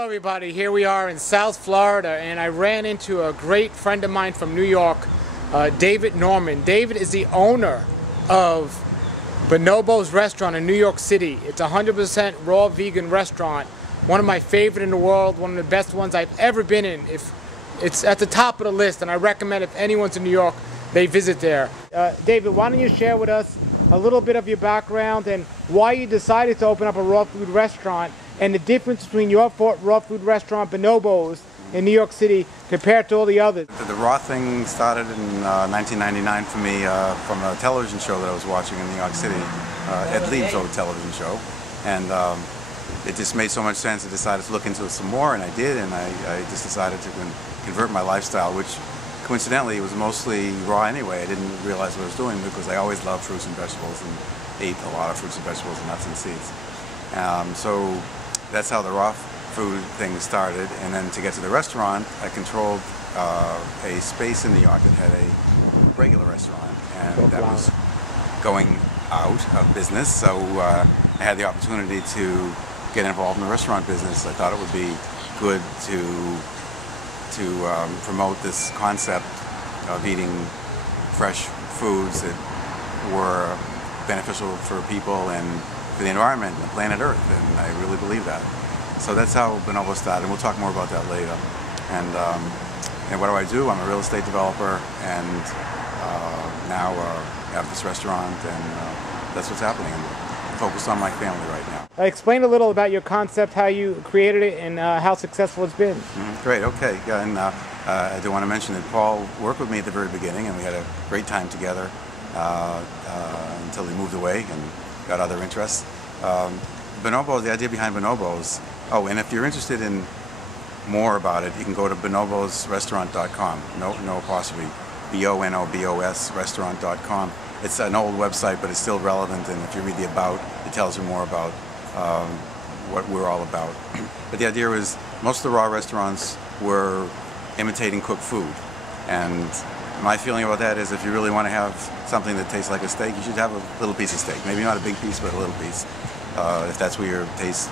Hello everybody, here we are in South Florida and I ran into a great friend of mine from New York, David Norman. David is the owner of Bonobos Restaurant in New York City. It's a 100% raw vegan restaurant, one of my favorite in the world, one of the best ones I've ever been in. It's at the top of the list and I recommend if anyone's in New York, they visit there. David, why don't you share with us a little bit of your background and why you decided to open up a raw food restaurant and the difference between your raw food restaurant, Bonobos, in New York City compared to all the others. The raw thing started in 1999 for me from a television show that I was watching in New York City, Ed Leeds' old television show. And it just made so much sense. I decided to look into it some more, and I did, and I just decided to convert my lifestyle, which coincidentally was mostly raw anyway. I didn't realize what I was doing because I always loved fruits and vegetables and ate a lot of fruits and vegetables and nuts and seeds. So that's how the raw food thing started, and then to get to the restaurant, I controlled a space in New York that had a regular restaurant, and that was going out of business, so I had the opportunity to get involved in the restaurant business. I thought it would be good to promote this concept of eating fresh foods that were beneficial for people and for the environment and the planet Earth, and I really believe that. So that's how Bonobos started, and we'll talk more about that later. And what do? I'm a real estate developer, and now have this restaurant, and that's what's happening. I'm focused on my family right now. Explain a little about your concept, how you created it, and how successful it's been. Great, okay. Yeah, and I do want to mention that Paul worked with me at the very beginning, and we had a great time together until he moved away and got other interests. Bonobos, the idea behind Bonobos, and if you're interested in more about it, you can go to bonobosrestaurant.com, no apostrophe, B-O-N-O-B-O-S restaurant.com. It's an old website, but it's still relevant, and if you read the about, it tells you more about what we're all about. But the idea was most of the raw restaurants were imitating cooked food, and my feeling about that is if you really want to have something that tastes like a steak, you should have a little piece of steak. Maybe not a big piece, but a little piece, if that's where your taste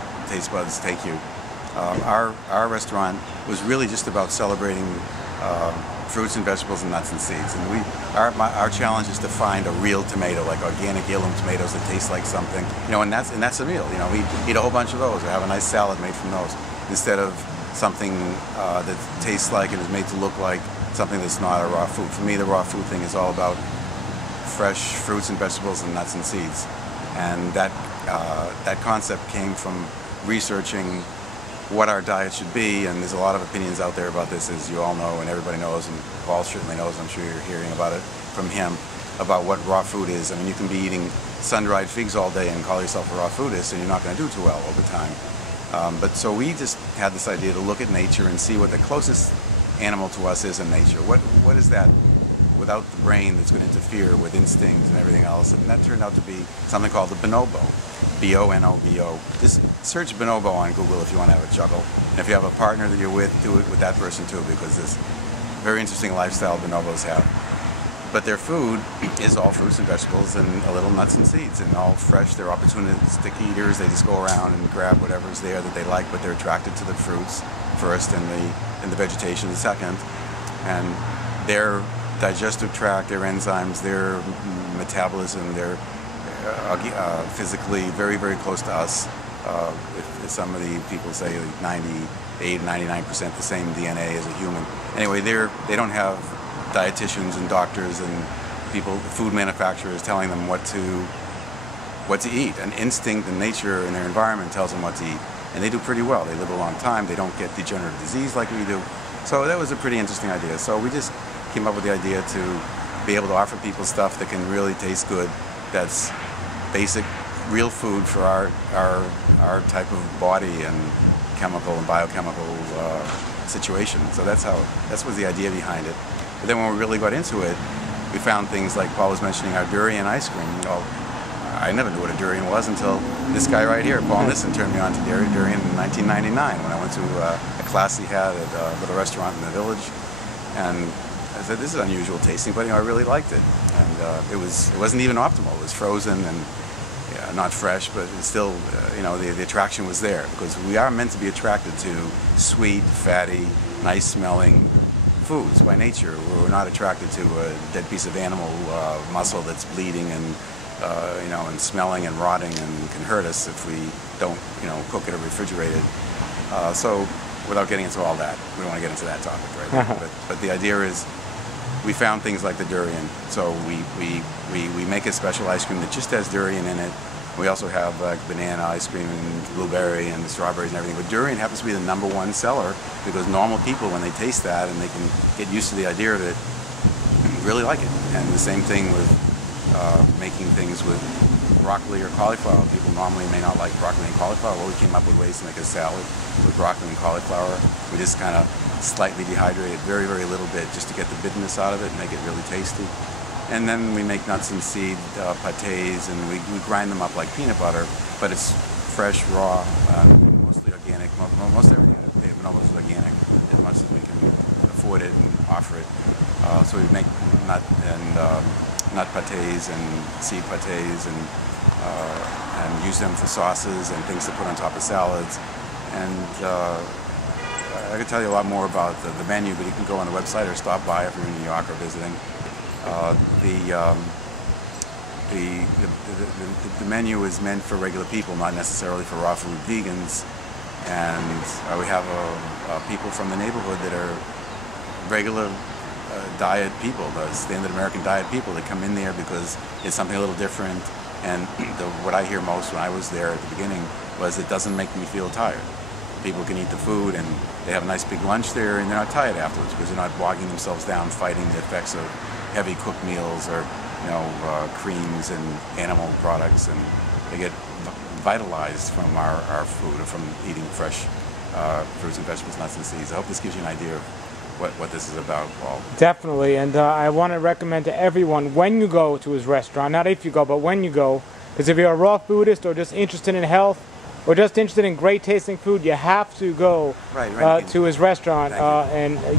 buds take you. Our restaurant was really just about celebrating fruits and vegetables and nuts and seeds. And our challenge is to find a real tomato, like organic heirloom tomatoes that taste like something, and that's a meal. We eat a whole bunch of those, or have a nice salad made from those, instead of something that tastes like and is made to look like something that's not a raw food. For me, the raw food thing is all about fresh fruits and vegetables and nuts and seeds. And that concept came from researching what our diet should be, and there's a lot of opinions out there about this, as you all know, and everybody knows, and Paul certainly knows, I'm sure you're hearing about it from him, about what raw food is. I mean, you can be eating sun-dried figs all day and call yourself a raw foodist, and you're not going to do too well over time. So we just had this idea to look at nature and see what the closest animal to us is in nature. What is that without the brain that's going to interfere with instincts and everything else? And that turned out to be something called the bonobo, B-O-N-O-B-O. Just search bonobo on Google if you want to have a chuckle. And if you have a partner that you're with, do it with that person too, because this very interesting lifestyle bonobos have. But their food is all fruits and vegetables and a little nuts and seeds, and all fresh. They're opportunistic eaters. They just go around and grab whatever's there that they like, but they're attracted to the fruits first and the vegetation second. And their digestive tract, their enzymes, their metabolism, they're physically very, very close to us. If some of the people say 98, 99% the same DNA as a human. Anyway, they don't have dietitians and doctors and food manufacturers telling them what to eat. An instinct and nature in their environment tells them what to eat. And they do pretty well. They live a long time. They don't get degenerative disease like we do. So that was a pretty interesting idea. So we just came up with the idea to be able to offer people stuff that can really taste good, that's basic, real food for our type of body and chemical and biochemical situation. So that was the idea behind it. But then when we really got into it, we found things like Paul was mentioning our durian ice cream. I never knew what a durian was until this guy right here, Paul Nissen, turned me on to durian in 1999 when I went to a class he had at a little restaurant in the village. And I said, this is unusual tasting, but I really liked it. And it wasn't even optimal. It was frozen, and not fresh, but it's still, you know, the attraction was there because we are meant to be attracted to sweet, fatty, nice-smelling foods by nature. We're not attracted to a dead piece of animal muscle that's bleeding and you know, and smelling and rotting and can hurt us if we don't, you know, cook it or refrigerate it. So, without getting into all that, we don't want to get into that topic right now. But the idea is, we found things like the durian, so we make a special ice cream that just has durian in it. We also have like banana ice cream and blueberry and strawberries and everything. But durian happens to be the #1 seller because normal people, when they taste that and they can get used to the idea of it, really like it. And the same thing with making things with broccoli or cauliflower. People normally may not like broccoli and cauliflower. Well, we came up with ways to make a salad with broccoli and cauliflower. We just kind of slightly dehydrate it, very, very little bit, just to get the bitterness out of it and make it really tasty. And then we make nuts and seed pâtés, and we grind them up like peanut butter, but it's fresh, raw, mostly organic. Most everything at Bonobos is organic, as much as we can afford it and offer it. So we make nut pâtés and seed pâtés and use them for sauces and things to put on top of salads. And I could tell you a lot more about the menu, but you can go on the website or stop by if you're in New York or visiting. The menu is meant for regular people, not necessarily for raw food vegans. And we have people from the neighborhood that are regular diet people, the standard American diet people that come in there because it's something a little different. And what I hear most when I was there at the beginning was it doesn't make me feel tired. People can eat the food and they have a nice big lunch there and they're not tired afterwards because they're not bogging themselves down fighting the effects of heavy cooked meals or, you know, creams and animal products, and they get vitalized from our food or from eating fresh fruits and vegetables, nuts and seeds. I hope this gives you an idea of what this is about, Paul. Definitely, and I want to recommend to everyone, when you go to his restaurant, not if you go, but when you go, because if you're a raw foodist or just interested in health or just interested in great tasting food, you have to go to his restaurant.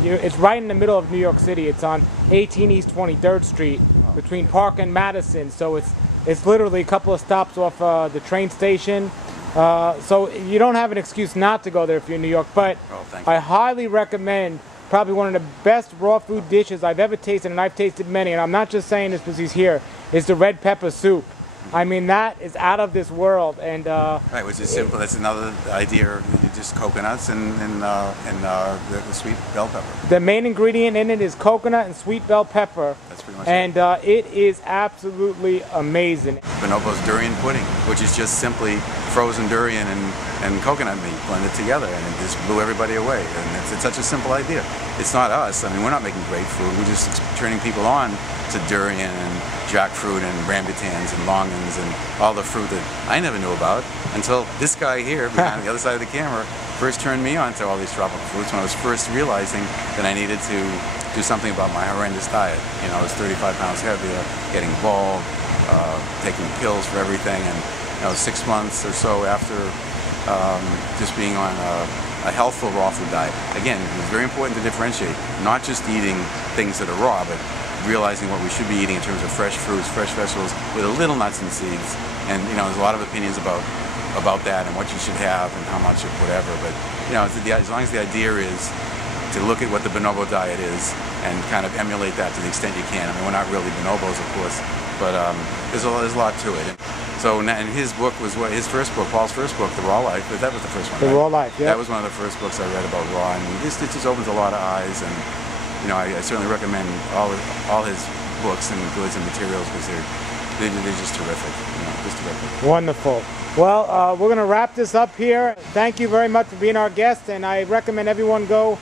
It's right in the middle of New York City. It's on 18 East 23rd Street between Park and Madison, so it's literally a couple of stops off the train station. So you don't have an excuse not to go there if you're in New York, but I highly recommend probably one of the best raw food dishes I've ever tasted, and I've tasted many, and I'm not just saying this because he's here, is the red pepper soup. I mean, that is out of this world, and right, which is simple. That's another idea. Just coconuts and the sweet bell pepper. The main ingredient in it is coconut and sweet bell pepper. That's pretty much and it. It is absolutely amazing. Bonobos durian pudding, which is just simply frozen durian and coconut meat blended together, and it just blew everybody away. And it's such a simple idea. It's not us. I mean, we're not making great food. We're just turning people on to durian and jackfruit and rambutans and longans and all the fruit that I never knew about until this guy here behind the other side of the camera first turned me on to all these tropical fruits when I was first realizing that I needed to do something about my horrendous diet. You know, I was 35 pounds heavier, getting bald, taking pills for everything, and you know, 6 months or so after just being on a healthful raw food diet. Again, it was very important to differentiate, not just eating things that are raw, but realizing what we should be eating in terms of fresh fruits, fresh vegetables, with a little nuts and seeds. And you know, there's a lot of opinions about that and what you should have and how much or whatever. But you know, as long as the idea is to look at what the bonobo diet is and kind of emulate that to the extent you can. I mean, we're not really bonobos, of course, but there's a lot to it. And so, and his book was his first book, Paul's first book, The Raw Life. That was the first one. The Raw Life, yeah. That was one of the first books I read about raw, and this just opens a lot of eyes. And you know, I certainly recommend all his books and goods and materials because they're just terrific. You know, just terrific. Wonderful. Well, we're going to wrap this up here. Thank you very much for being our guest, and I recommend everyone go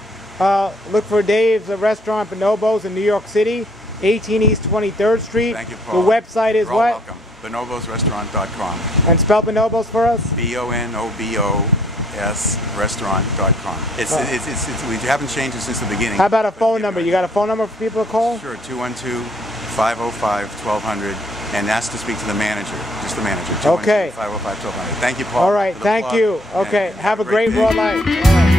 look for Dave's restaurant, Bonobos, in New York City, 18 East 23rd Street. Thank you, Paul. The website is You're what? All welcome. bonobosrestaurant.com. And spell Bonobos for us? BONOBOS restaurant.com. We haven't changed it since the beginning. How about a phone number? You got a phone number for people to call? Sure, 212-505-1200, and ask to speak to the manager, just the manager. 212-505-1200. Thank you, Paul. All right, thank you. Okay, have a great raw life. All right.